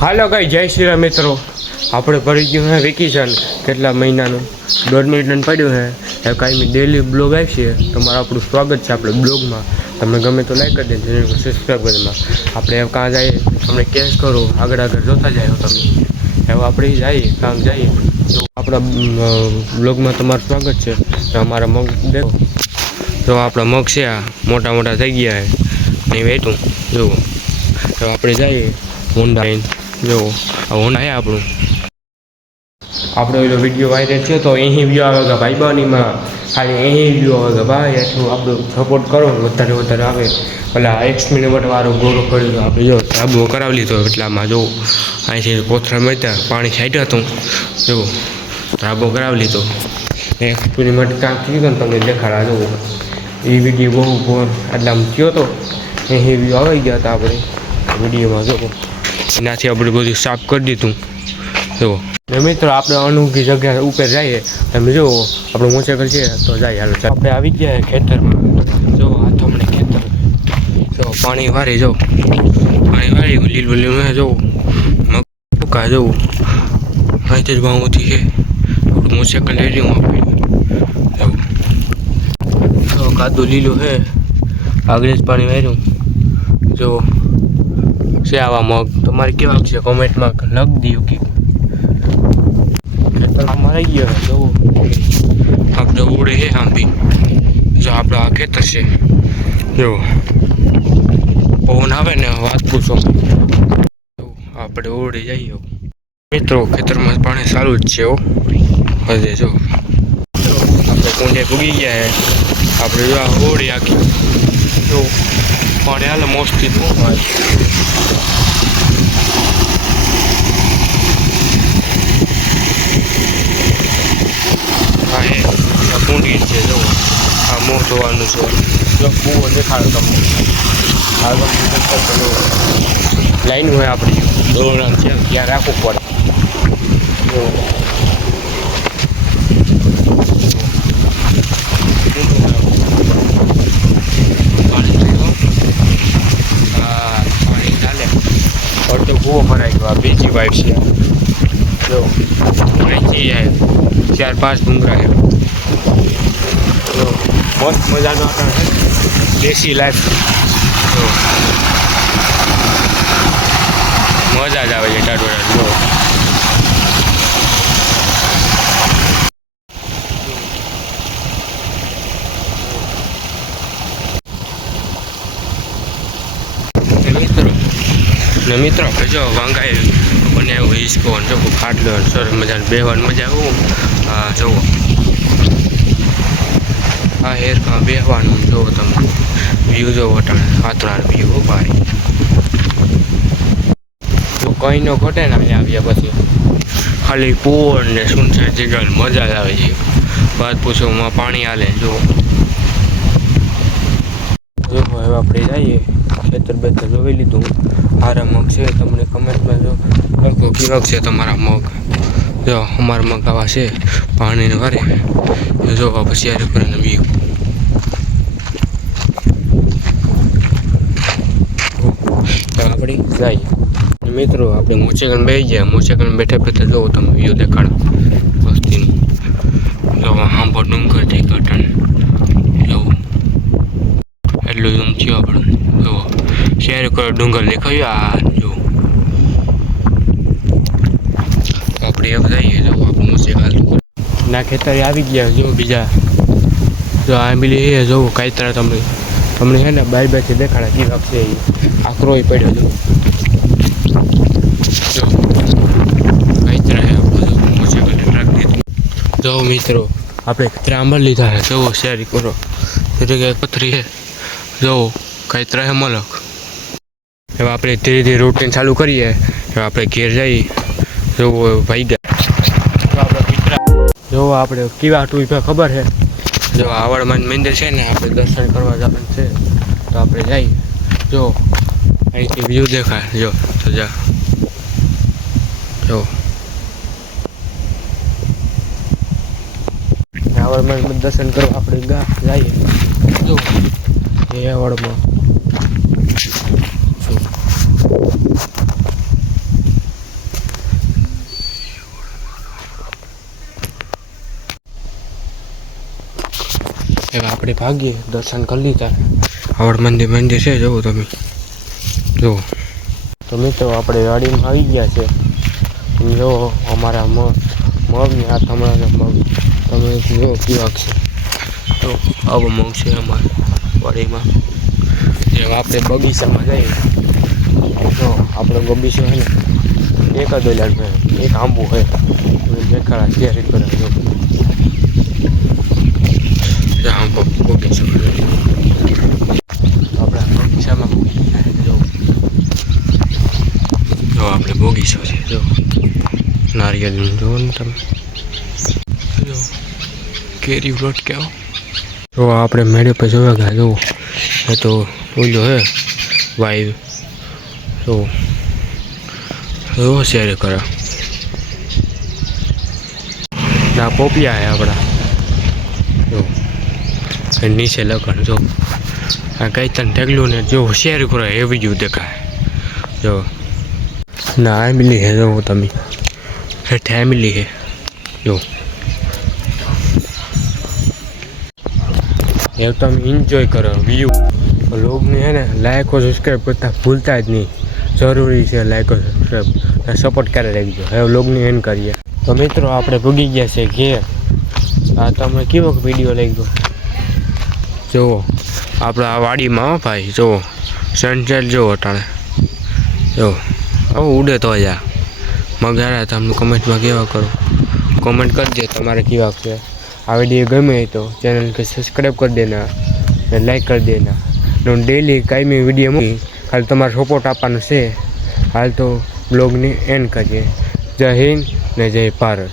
હાલો કઈ જય શ્રી રામ મિત્રો, આપણે ભરી ગયું હે વેકેશન કેટલા મહિનાનું 1.5 મિનિટનું પડ્યું હે કાંઈ ડેલી બ્લોગ આવશે. તમારું આપણું સ્વાગત છે આપણે બ્લોગમાં. તમે ગમે તો લાઈક કરી દેજો, ચેનલ સબસ્ક્રાઈબ કરી દેજો. આપણે કાં જઈએ તમને કેશ કરો, આગળ જોતા જાય તમે હવે આપણે જઈએ કામ જઈએ તો આપણા બ્લોગમાં તમારું સ્વાગત છે. અમારા મગ દેખો તો આપણા મગ છે આ મોટા મોટા થઈ ગયા છે નહીં વેચું જુઓ. તો આપણે જઈએ હોન્ડા જો આ હોન્ડા છે આપણો એનો વિડીયો વાયરલ છે તો અહીં વ્યૂ આવે કે ભાઈબાનીમાં ખાલી અહીં વ્યૂ આવે કે ભાઈ એટલું આપણું સપોર્ટ કરો વધારે આવે. પેલા એક્સપેરિમેન્ટ વાળો ગોળો કર્યો તો આપણે જો ધાબો કરાવી લીધો એટલામાં જો અહીંથી કોથળા મળતા પાણી છાંટ્યું હતું જો ધાબો કરાવી લીધો. એક્સપેરિમેન્ટ કામ કર્યું ને તમને દેખાડા જુઓ એ વિડીયો બહુ એટલામાં થયો હતો અહીં વ્યૂ આવી ગયા હતા આપણે વિડીયોમાં જો એનાથી આપણે બધું સાફ કરી દીધું જુઓ. ને મિત્રો આપણે અનોખી જગ્યા ઉપર જઈએ તમે જુઓ આપણું મોટરસાઇકલ છે તો જાય હાલો આપણે આવી ગયા ખેતરમાં જો આ તમને ખેતર જો પાણી વારી જો પાણી વારી લીલું જો મકા જવું અહીંથી જ ભાવથી છે આપણું મોટરસાઇકલ લઈ રહ્યું આપણે જો કાદું લીલું છે આગળ જ પાણી વાર્યું જો છે. આવા મગ તમારે કેવા છે કોમેન્ટમાં લખી દો કે ખેતરમાં રહી ગયો જવું આપણે ઉડે છે આંબી જો આપણું આ ખેતર છે જો પવન આવે ને વાત પૂછો આપણે ઉડે જઈએ મિત્રો. ખેતરમાં પાણી સારું જ છે હજે જો આપણે કુંડે ભૂગી ગયા છે આપણે જો આ ઓળી આખી જો પાણી હાલે મોસ્ટલી શું હોય હા એ કુંડી છે જો આ મોં ધોવાનું છે જો કૂવો દેખાડો તમને આગળ લાઈન હોય આપણી દોરડામ છે ત્યાં રાખવું પડે જો પાણી ચાલે અડધો કૂવો ભરાઈ ગયો. આ બીજી વાઇફ છે જો અહીંથી 4-5 ડુંગરા છે જો મસ્ત મજાનો દેશી લાઈફ જો મજા જ આવે છે ટાટોડા જો મિત્રો આપણે જો વાંગાય બનાવ્યું હિસકો જો ખાટલો સરસ મજાને બેહવાની મજા આવું. હા જુઓ આ હેરમાં બેહવાનું જુઓ તમે વ્યૂ જો વટાણે હાથરાર વ્યૂ ભાઈ તો કંઈ ન ઘટે ને અહીંયા આવ્યા પછી ખાલી પોર ને સુનસાન જગ્યા મજા જ આવે છે. વાત પૂછોમાં પાણી હાલે જો જો હવે આપણે જઈએ ખેતર બેતર જોઈ લીધું. સારા મગ છે તમને કમેન્ટમાં જો લખો કેવા છે તમારા મગ. જો અમારા મગ આવા છે પાણીને વારે જો પછી યાર કરીને વ્યૂ આપણે જઈએ મિત્રો. આપણે મોચેકન બેસી ગયા મોચેકન બેઠા જોવો તમે વ્યૂ દેખાડો વસ્તીનું જો આંબો ડુંગર થઈ કટન જવું એટલું એમ થયું આપણે જો શેર કરો ડુંગર દેખાયું આ જો આપણે એમ જઈએ જો આપણું મોચેકન ના ખેતરે આવી ગયા જો બીજા જો આંબલી એ જોવું કાંઈ તમને છે ને બાઈ દેખાડા કી વાગશે આકરો પડ્યો જો જો મિત્રો આપણે ત્રાંબલ લીધા છે જોવો શેરી કરો એટલે પથરી છે જોવો કઈ ત્રહે મલક. હવે આપણે ધીરે ધીરે રૂટીન ચાલુ કરીએ હવે આપણે ઘેર જઈએ જોવો ભાઈ ગયા જો આપણે કેવા ટુ ખબર છે જો આવડમાં મંદિર છે ને આપણે દર્શન કરવા જવાનું છે તો આપણે જઈએ જો અહીંથી વ્યૂ દેખાય જો તો જા જો આવડમાં દર્શન કરવા આપણે જઈએ જો એ આવડમાં આપણે ભાગીએ, દર્શન કરી લીધા. આવડ મંદિર છે, જુઓ તમે જુઓ. તો મિત્રો આપણે ગાડીમાં આવી ગયા છે. તમે જુઓ અમારા મગની હાથ હમણાં મગ તમે જુઓ કેવા છે. તો આવો મગ છે અમારા વાડીમાં. જેમ આપણે બગીચામાં જઈએ તો આપણો બગીચો છે ને એક જ લાગે, એક આંબુ છે દેખાડા તૈયારી કરાવ્યો આંબો બગીચો આપણા બગીચામાં જો આપણે બગીચો છે. જો નારિયેળનું જુઓ ને તમે, જો કેરી પ્લોટ કેવો. જો આપણે મેળે પર જોવા ગયા. જુઓ એ તો ઓલો હે વાયુ. જો શેર કરા ના પોપિયા હે આપણા. જો નીચે લગન જો આ કઈ તને ઢગલું ને જો શેર કરો એવી જ દેખાય. જો ના આંબલી હે, જો તમે હેઠે આંબલી હે. જો એ તમે એન્જોય કરો વ્યૂ. લોગને હે ને લાઈકો સબસ્ક્રાઈબ કરતા ભૂલતા જ નહીં. જરૂરી છે લાઈકો સબસ્ક્રાઈબ સપોર્ટ કરે રાખજો. હવે લોગને એન્ડ કરીએ. તો મિત્રો આપણે ભૂગી ગયા છે ઘેર. આ તમને કેવો વિડીયો લાગ્યો જુઓ આપણા આ વાડીમાં. ભાઈ જુઓ સનસેટ જુઓ અટાણે. જો આવું ઉડે તો જા મગારા. તમને કમેન્ટમાં કેવા કરો, કોમેન્ટ કરજો તમારે કેવા છે. આ વિડીયો ગમે તો ચેનલ કે સબસ્ક્રાઈબ કરી દેના ને લાઈક કરી દેના. ડેલી કાયમી વિડીયો મૂકી ખાલી તમારે સપોર્ટ આપવાનો છે. હાલ તો બ્લોગને એન્ડ કરીએ. જય હિન્દ ને જય ભારત.